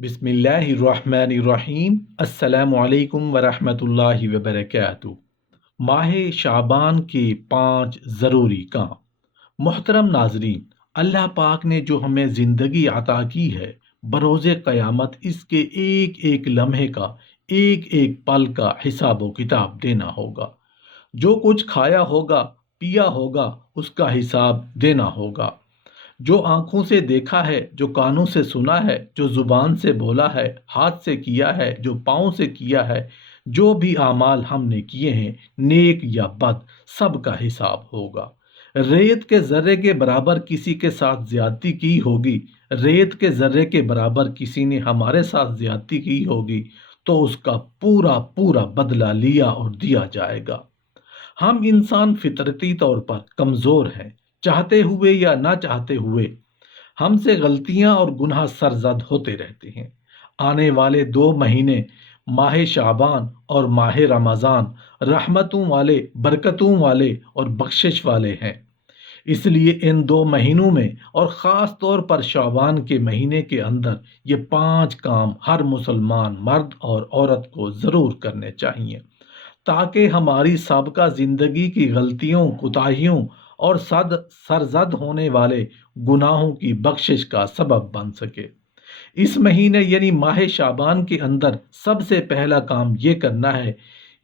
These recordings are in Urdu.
بسم اللہ الرحمن الرحیم۔ السلام علیکم ورحمۃ اللہ وبرکاتہ۔ ماہ شعبان کے 5 ضروری کام۔ محترم ناظرین، اللہ پاک نے جو ہمیں زندگی عطا کی ہے، بروز قیامت اس کے ایک ایک لمحے کا، ایک ایک پل کا حساب و کتاب دینا ہوگا۔ جو کچھ کھایا ہوگا، پیا ہوگا، اس کا حساب دینا ہوگا۔ جو آنکھوں سے دیکھا ہے، جو کانوں سے سنا ہے، جو زبان سے بولا ہے، ہاتھ سے کیا ہے، جو پاؤں سے کیا ہے، جو بھی اعمال ہم نے کیے ہیں، نیک یا بد، سب کا حساب ہوگا۔ ریت کے ذرے کے برابر کسی کے ساتھ زیادتی کی ہوگی، ریت کے ذرے کے برابر کسی نے ہمارے ساتھ زیادتی کی ہوگی، تو اس کا پورا پورا بدلہ لیا اور دیا جائے گا۔ ہم انسان فطرتی طور پر کمزور ہیں، چاہتے ہوئے یا نہ چاہتے ہوئے ہم سے غلطیاں اور گناہ سرزد ہوتے رہتے ہیں۔ آنے والے 2 مہینے ماہ شعبان اور ماہ رمضان رحمتوں والے، برکتوں والے اور بخشش والے ہیں۔ اس لیے ان 2 مہینوں میں اور خاص طور پر شعبان کے مہینے کے اندر یہ 5 کام ہر مسلمان مرد اور عورت کو ضرور کرنے چاہیے، تاکہ ہماری سابقہ زندگی کی غلطیوں، کوتاہیوں اور سرزد ہونے والے گناہوں کی بخشش کا سبب بن سکے۔ اس مہینے یعنی ماہ شعبان کے اندر سب سے پہلا کام یہ کرنا ہے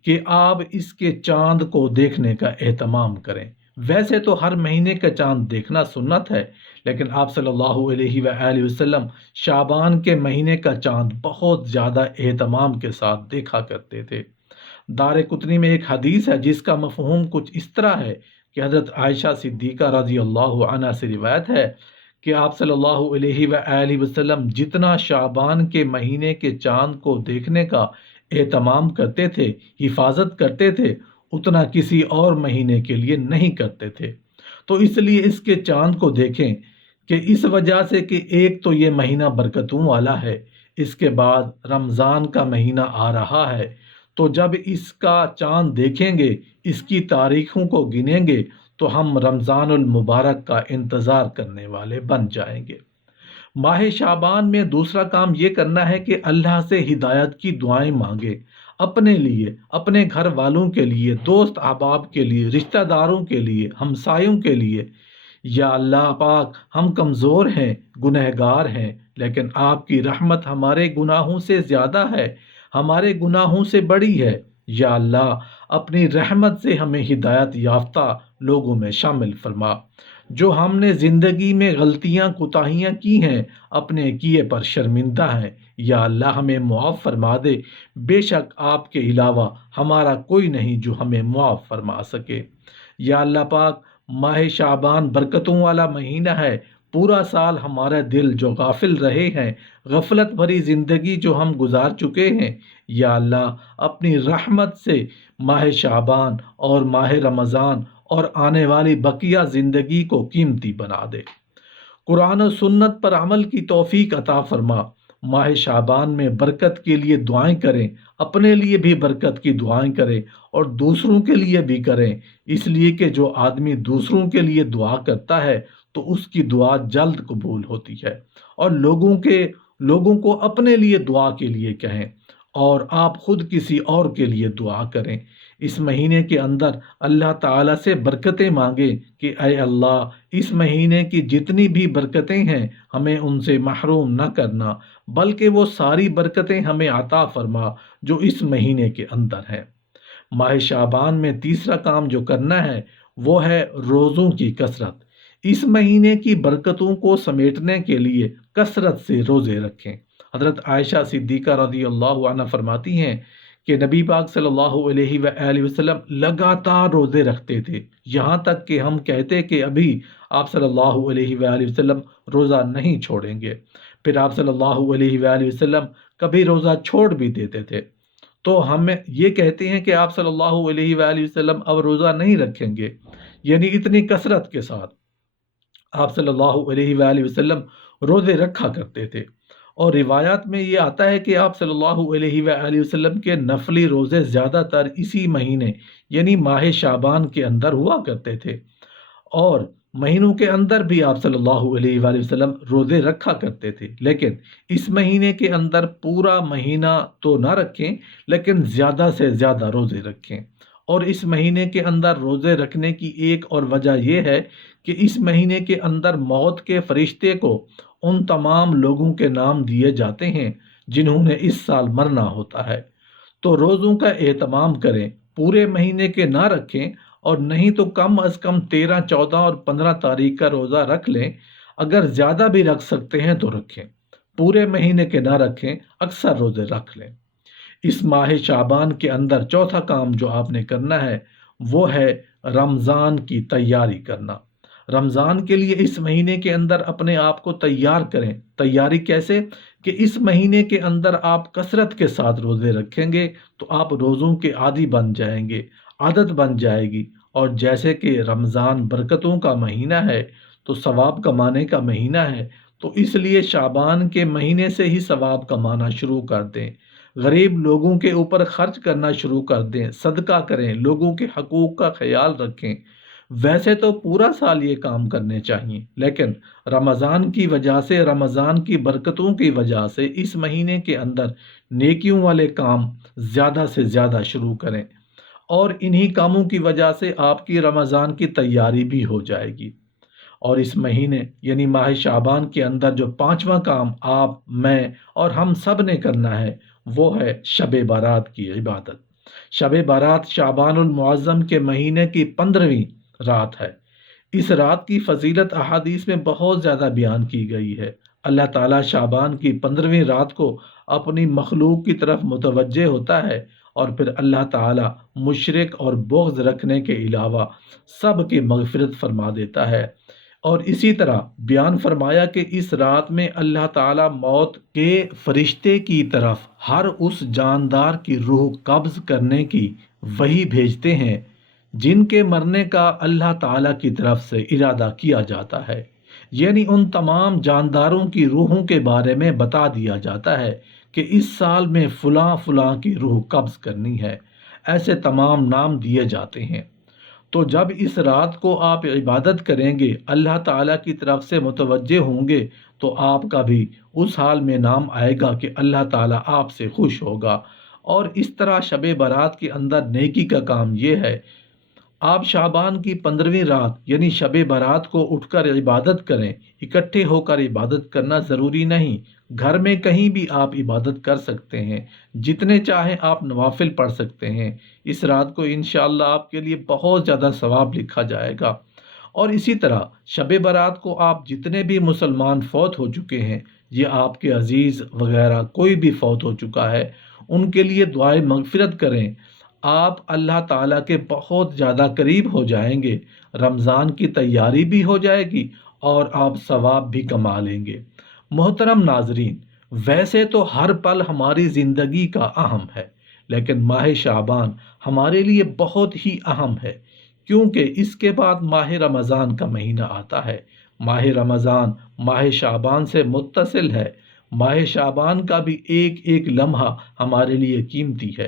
کہ آپ اس کے چاند کو دیکھنے کا اہتمام کریں۔ ویسے تو ہر مہینے کا چاند دیکھنا سنت ہے، لیکن آپ صلی اللہ علیہ وآلہ وسلم شعبان کے مہینے کا چاند بہت زیادہ اہتمام کے ساتھ دیکھا کرتے تھے۔ دار قطنی میں ایک حدیث ہے جس کا مفہوم کچھ اس طرح ہے کہ حضرت عائشہ صدیقہ رضی اللہ عنہا سے روایت ہے کہ آپ صلی اللہ علیہ وآلہ وسلم جتنا شعبان کے مہینے کے چاند کو دیکھنے کا اہتمام کرتے تھے، حفاظت کرتے تھے، اتنا کسی اور مہینے کے لیے نہیں کرتے تھے۔ تو اس لیے اس کے چاند کو دیکھیں کہ اس وجہ سے کہ ایک تو یہ مہینہ برکتوں والا ہے، اس کے بعد رمضان کا مہینہ آ رہا ہے، تو جب اس کا چاند دیکھیں گے، اس کی تاریخوں کو گنیں گے، تو ہم رمضان المبارک کا انتظار کرنے والے بن جائیں گے۔ ماہ شعبان میں دوسرا کام یہ کرنا ہے کہ اللہ سے ہدایت کی دعائیں مانگے، اپنے لیے، اپنے گھر والوں کے لیے، دوست احباب کے لیے، رشتہ داروں کے لیے، ہمسایوں کے لیے۔ یا اللہ پاک، ہم کمزور ہیں، گنہگار ہیں، لیکن آپ کی رحمت ہمارے گناہوں سے زیادہ ہے، ہمارے گناہوں سے بڑی ہے۔ یا اللہ، اپنی رحمت سے ہمیں ہدایت یافتہ لوگوں میں شامل فرما۔ جو ہم نے زندگی میں غلطیاں، کوتاہیاں کی ہیں، اپنے کیے پر شرمندہ ہیں، یا اللہ ہمیں معاف فرما دے۔ بے شک آپ کے علاوہ ہمارا کوئی نہیں جو ہمیں معاف فرما سکے۔ یا اللہ پاک، ماہ شعبان برکتوں والا مہینہ ہے، پورا سال ہمارا دل جو غافل رہے ہیں، غفلت بھری زندگی جو ہم گزار چکے ہیں، یا اللہ اپنی رحمت سے ماہ شعبان اور ماہ رمضان اور آنے والی بقیہ زندگی کو قیمتی بنا دے۔ قرآن و سنت پر عمل کی توفیق عطا فرما۔ ماہ شعبان میں برکت کے لیے دعائیں کریں، اپنے لیے بھی برکت کی دعائیں کریں اور دوسروں کے لیے بھی کریں، اس لیے کہ جو آدمی دوسروں کے لیے دعا کرتا ہے تو اس کی دعا جلد قبول ہوتی ہے۔ اور لوگوں کو اپنے لیے دعا کے لیے کہیں، اور آپ خود کسی اور کے لیے دعا کریں۔ اس مہینے کے اندر اللہ تعالیٰ سے برکتیں مانگیں کہ اے اللہ، اس مہینے کی جتنی بھی برکتیں ہیں ہمیں ان سے محروم نہ کرنا، بلکہ وہ ساری برکتیں ہمیں عطا فرما جو اس مہینے کے اندر ہیں۔ ماہ شعبان میں تیسرا کام جو کرنا ہے وہ ہے روزوں کی کثرت۔ اس مہینے کی برکتوں کو سمیٹنے کے لیے کثرت سے روزے رکھیں۔ حضرت عائشہ صدیقہ رضی اللہ عنہ فرماتی ہیں کہ نبی پاک صلی اللہ علیہ وآلہ وسلم لگاتار روزے رکھتے تھے، یہاں تک کہ ہم کہتے کہ ابھی آپ صلی اللہ علیہ وآلہ وسلم روزہ نہیں چھوڑیں گے۔ پھر آپ صلی اللہ علیہ وآلہ وسلم کبھی روزہ چھوڑ بھی دیتے تھے، تو ہم یہ کہتے ہیں کہ آپ صلی اللہ علیہ وآلہ وسلم اب روزہ نہیں رکھیں گے، یعنی اتنی کثرت کے ساتھ آپ صلی اللہ علیہ وآلہ وسلم روزے رکھا کرتے تھے۔ اور روایات میں یہ آتا ہے کہ آپ صلی اللہ علیہ وآلہ وسلم کے نفلی روزے زیادہ تر اسی مہینے یعنی ماہ شعبان کے اندر ہوا کرتے تھے، اور مہینوں کے اندر بھی آپ صلی اللہ علیہ وآلہ وسلم روزے رکھا کرتے تھے، لیکن اس مہینے کے اندر پورا مہینہ تو نہ رکھیں، لیکن زیادہ سے زیادہ روزے رکھیں۔ اور اس مہینے کے اندر روزے رکھنے کی ایک اور وجہ یہ ہے کہ اس مہینے کے اندر موت کے فرشتے کو ان تمام لوگوں کے نام دیے جاتے ہیں جنہوں نے اس سال مرنا ہوتا ہے۔ تو روزوں کا اہتمام کریں، پورے مہینے کے نہ رکھیں، اور نہیں تو کم از کم 13، 14 اور 15 تاریخ کا روزہ رکھ لیں۔ اگر زیادہ بھی رکھ سکتے ہیں تو رکھیں، پورے مہینے کے نہ رکھیں، اکثر روزے رکھ لیں۔ اس ماہ شعبان کے اندر چوتھا کام جو آپ نے کرنا ہے وہ ہے رمضان کی تیاری کرنا۔ رمضان کے لیے اس مہینے کے اندر اپنے آپ کو تیار کریں۔ تیاری کیسے؟ کہ اس مہینے کے اندر آپ کثرت کے ساتھ روزے رکھیں گے تو آپ روزوں کے عادی بن جائیں گے، عادت بن جائے گی۔ اور جیسے کہ رمضان برکتوں کا مہینہ ہے تو ثواب کمانے کا مہینہ ہے، تو اس لیے شعبان کے مہینے سے ہی ثواب کمانا شروع کر دیں، غریب لوگوں کے اوپر خرچ کرنا شروع کر دیں، صدقہ کریں، لوگوں کے حقوق کا خیال رکھیں۔ ویسے تو پورا سال یہ کام کرنے چاہیے، لیکن رمضان کی وجہ سے، رمضان کی برکتوں کی وجہ سے اس مہینے کے اندر نیکیوں والے کام زیادہ سے زیادہ شروع کریں، اور انہی کاموں کی وجہ سے آپ کی رمضان کی تیاری بھی ہو جائے گی۔ اور اس مہینے یعنی ماہ شعبان کے اندر جو پانچواں کام آپ، میں اور ہم سب نے کرنا ہے وہ ہے شب بارات کی عبادت۔ شب بارات شعبان المعظم کے مہینے کی 15ویں رات ہے۔ اس رات کی فضیلت احادیث میں بہت زیادہ بیان کی گئی ہے۔ اللہ تعالیٰ شعبان کی 15ویں رات کو اپنی مخلوق کی طرف متوجہ ہوتا ہے، اور پھر اللہ تعالیٰ مشرک اور بغض رکھنے کے علاوہ سب کی مغفرت فرما دیتا ہے۔ اور اسی طرح بیان فرمایا کہ اس رات میں اللہ تعالیٰ موت کے فرشتے کی طرف ہر اس جاندار کی روح قبض کرنے کی وحی بھیجتے ہیں جن کے مرنے کا اللہ تعالیٰ کی طرف سے ارادہ کیا جاتا ہے۔ یعنی ان تمام جانداروں کی روحوں کے بارے میں بتا دیا جاتا ہے کہ اس سال میں فلاں فلاں کی روح قبض کرنی ہے، ایسے تمام نام دیے جاتے ہیں۔ تو جب اس رات کو آپ عبادت کریں گے، اللہ تعالیٰ کی طرف سے متوجہ ہوں گے، تو آپ کا بھی اس حال میں نام آئے گا کہ اللہ تعالیٰ آپ سے خوش ہوگا۔ اور اس طرح شب برات کے اندر نیکی کا کام یہ ہے، آپ شعبان کی 15ویں رات یعنی شب برات کو اٹھ کر عبادت کریں۔ اکٹھے ہو کر عبادت کرنا ضروری نہیں، گھر میں کہیں بھی آپ عبادت کر سکتے ہیں، جتنے چاہیں آپ نوافل پڑھ سکتے ہیں۔ اس رات کو انشاءاللہ آپ کے لیے بہت زیادہ ثواب لکھا جائے گا۔ اور اسی طرح شب برات کو آپ جتنے بھی مسلمان فوت ہو چکے ہیں، یہ آپ کے عزیز وغیرہ کوئی بھی فوت ہو چکا ہے، ان کے لیے دعائے مغفرت کریں۔ آپ اللہ تعالیٰ کے بہت زیادہ قریب ہو جائیں گے، رمضان کی تیاری بھی ہو جائے گی اور آپ ثواب بھی کما لیں گے۔ محترم ناظرین، ویسے تو ہر پل ہماری زندگی کا اہم ہے، لیکن ماہ شعبان ہمارے لیے بہت ہی اہم ہے، کیونکہ اس کے بعد ماہ رمضان کا مہینہ آتا ہے۔ ماہ رمضان ماہ شعبان سے متصل ہے۔ ماہ شعبان کا بھی ایک ایک لمحہ ہمارے لیے قیمتی ہے۔